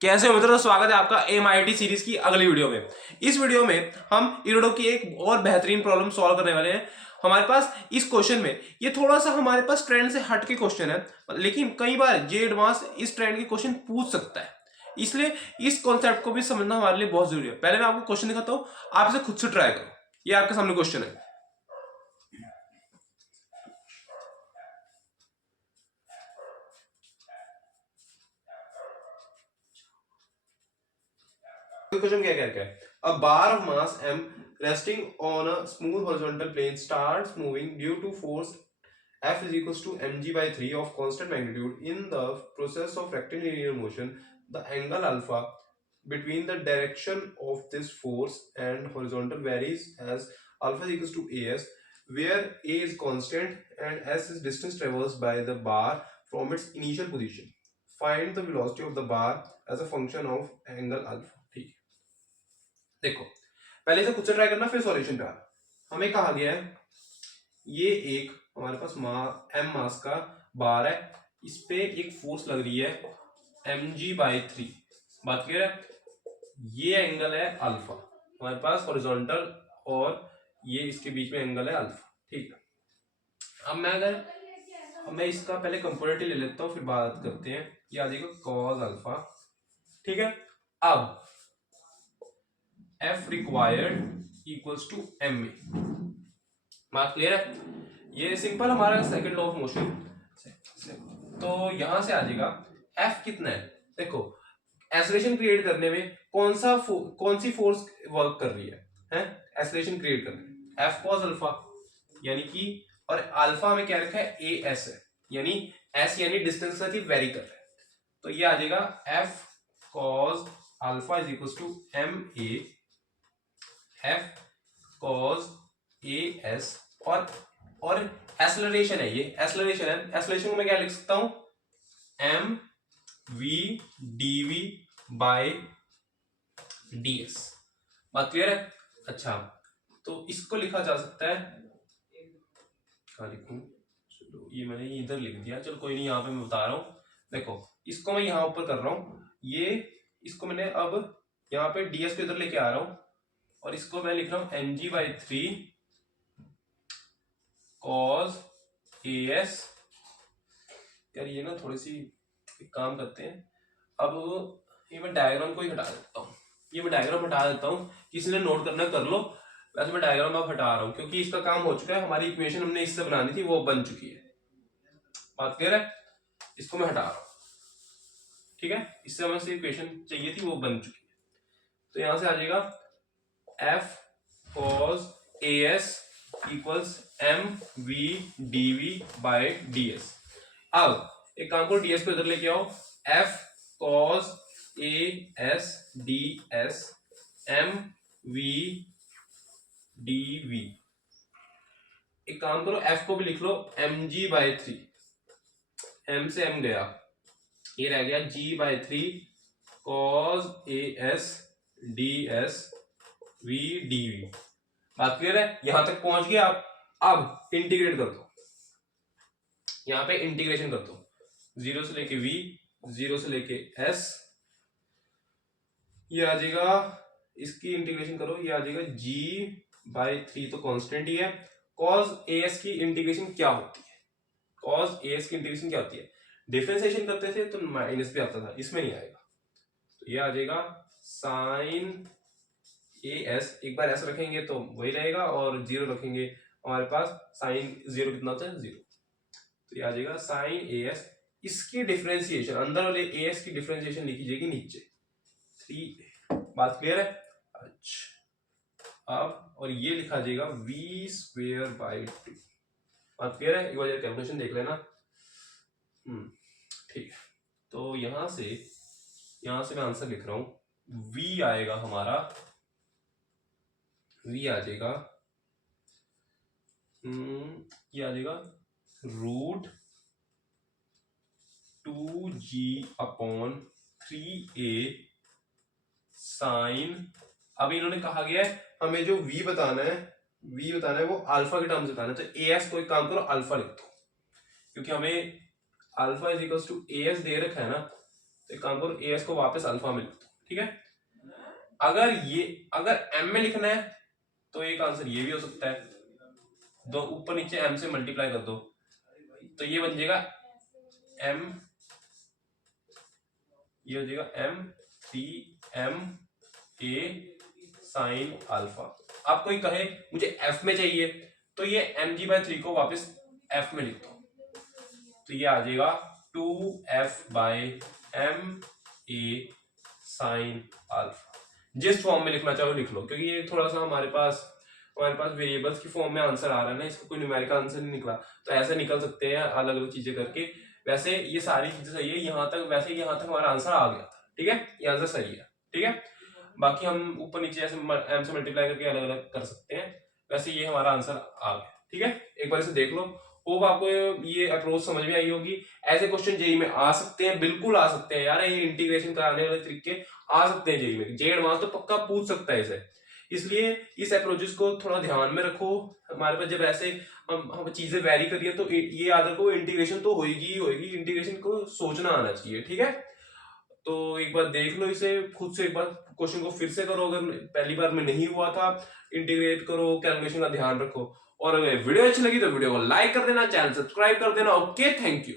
कैसे हो मित्रों, स्वागत है आपका MIT सीरीज की अगली वीडियो में। इस वीडियो में हम इरोडो की एक और बेहतरीन प्रॉब्लम सॉल्व करने वाले हैं। हमारे पास इस क्वेश्चन में ये थोड़ा सा हमारे पास ट्रेंड से हट के क्वेश्चन है, लेकिन कई बार जे एडवांस इस ट्रेंड के क्वेश्चन पूछ सकता है, इसलिए इस कॉन्सेप्ट को भी समझना हमारे लिए बहुत जरूरी है। पहले मैं आपको क्वेश्चन दिखाता हूँ, आप इसे खुद से ट्राई करो। ये आपके सामने क्वेश्चन है। क्वेश्चन क्या क्या है? A bar of mass m resting on a smooth horizontal plane starts moving due to force F is equals to mg by 3 of constant magnitude. In the process of rectilinear motion, the angle alpha between the direction of this force and horizontal varies as alpha is equals to as, where a is constant and s is distance traversed by the bar from its initial position. Find the velocity of the bar as a function of angle alpha. ठीक है, देखो पहले से खुद से try करना, फिर solution पे आना। हमें कहा गया है ये एक हमारे पास एम मास का बार है, इस पे एक फोर्स लग रही है mg/3। बात क्लियर है? ये एंगल है अल्फा हमारे पास हॉरिजॉन्टल, और ये इसके बीच में एंगल है अल्फा। ठीक है, अब मैं इसका पहले कंपोनेंट ले लेता हूं, फिर बात करते हैं। ये आ जाएगा कॉस अल्फा। ठीक है, अब F required equals to m a. बात क्लियर है? ये सिंपल हमारा सेकंड लॉ ऑफ मोशन। तो यहां से आ जाएगा F कितना है। देखो एक्सेलरेशन क्रिएट करने में कौन सी फोर्स वर्क कर रही है एक्सेलरेशन क्रिएट करने में? F cos अल्फा, यानी कि, और अल्फा में क्या रखा है? ए एस है, यानी एस यानी डिस्टेंस से वेरी कर रहा है। तो ये आ जाएगा F cos alpha is equal to m a F cos a s, और एक्सेलरेशन है, ये एक्सेलरेशन है। एक्सेलरेशन को मैं क्या लिख सकता हूं? M v d v by d s. बात क्लियर है? अच्छा, तो इसको लिखा जा सकता है, क्या लिखूं? चलो ये मैंने इधर लिख दिया, चलो कोई नहीं, यहां पे मैं बता रहा हूं। देखो इसको मैं यहां ऊपर कर रहा हूं, ये इसको मैंने अब यहां पे डीएस को इधर लेके आ रहा हूं, और इसको मैं लिख रहा हूं mg/3 cos as। यार ये ना थोड़ी सी एक काम करते हैं, अब ये मैं डायग्राम को ही हटा देता हूँ। ये मैं डायग्राम हटा देता हूँ, किसी ने नोट करना कर लो। वैसे मैं डायग्राम अब हटा रहा हूँ क्योंकि इसका काम हो चुका है। हमारी इक्वेशन हमने इससे बनानी थी, वो बन चुकी है। बात क्लियर है? इसको मैं हटा रहा हूँ। ठीक है, इससे हमें से इक्वेशन चाहिए थी, वो बन चुकी है। तो यहां से आ जाएगा F cos as equals m v d v by d s. अब एक काम करो, डीएस को इधर लेके आओ। F cos a s d s m v d v. एक काम करो, F को भी लिख लो mg/3। m से m गया, ये रह गया g/3 cos a s d s v d v. बात क्लियर है? यहां तक पहुंच गया आप। अब इंटीग्रेट कर दो, यहां पे इंटीग्रेशन कर दो, 0 से लेके v, 0 से लेके s। ये आ जाएगा, इसकी इंटीग्रेशन करो, ये आ जाएगा g/3, तो कांस्टेंट ही है। cos as की इंटीग्रेशन क्या होती है? cos as की इंटीग्रेशन क्या होती है? डिफरेंशिएशन करते थे तो माइनस भी आता था, इसमें नहीं आएगा। तो ये आ जाएगा साइन as, एक बार ऐसा रखेंगे तो वही रहेगा, और 0 रखेंगे हमारे पास साइन 0 कितना होता है? 0। तो ये आ जाएगा साइन as। इसकी डिफरेंशिएशन, अंदर वाले as की डिफरेंशिएशन लिखी जाएगी नीचे 3। बात क्लियर है? अच्छा, अब और ये लिखा जाएगा v²/2। बात क्लियर है? एक बार कैलकुलेशन देख लेना। ठीक है, तो यहां से मैं आंसर लिख रहा हूं। v आएगा हमारा, v आ जाएगा, ये आ जाएगा √2g/3a साइन। अब इन्होंने कहा गया है हमें जो v बताना है वो अल्फा के टर्म्स बताना है। तो as को एक काम करो, अल्फा लिख दो, क्योंकि हमें alpha is equal to as दे रखा है ना, तो एक काम करो AS को वापस अल्फा में लिख दो, ठीक है। अगर M में लिखना है तो एक आंसर ये भी हो सकता है, दो ऊपर नीचे M से मल्टीप्लाई कर दो, तो ये बन जाएगा M, ये हो जाएगा M3MA साइन अल्फा। आप कोई कहे मुझे F में चाहिए तो ये mg/3 को वापस F में लिख दो, तो ये आ जाएगा 2F/MA साइन अल्फा। जिस फॉर्म में लिखना चाहो लिख लो, क्योंकि ये थोड़ा सा हमारे पास वेरिएबल्स की फॉर्म में आंसर आ रहा है ना, इसका कोई न्यूमेरिकल आंसर नहीं निकला, तो ऐसे निकल सकते हैं अलग अलग चीजें करके। वैसे ये सारी चीजें सही है यहाँ तक, वैसे यहाँ तक हमारा आंसर आ गया था, ठीक है, ये आंसर सही है, ठीक है। बाकी हम ऊपर नीचे ऐसे M से मल्टीप्लाई करके अलग अलग कर सकते हैं, वैसे ये हमारा आंसर आ गया, ठीक है। एक बार इसे देख लो, होप आपको ये अप्रोच समझ में आई होगी। ऐसे क्वेश्चन जेईई में आ सकते हैं, बिल्कुल आ सकते हैं यार, ये इंटीग्रेशन कराने वाले तरीके आ सकते हैं जेईई में, जे एडवांस तो पक्का पूछ सकता है इसे, इसलिए इस अप्रोचेस को थोड़ा ध्यान में रखो। हमारे पास जब ऐसे हम चीजें वेरी करिए तो ये याद रखो इंटीग्रेशन तो होगी ही होगी, इंटीग्रेशन को सोचना आना चाहिए, ठीक है। तो एक बार देख लो इसे खुद से, एक बार क्वेश्चन को फिर से करो, अगर पहली बार में नहीं हुआ था, इंटीग्रेट करो, कैलकुलेशन का ध्यान रखो। और अगर वीडियो अच्छी लगी तो वीडियो को लाइक कर देना, चैनल सब्सक्राइब कर देना। Okay, thank you.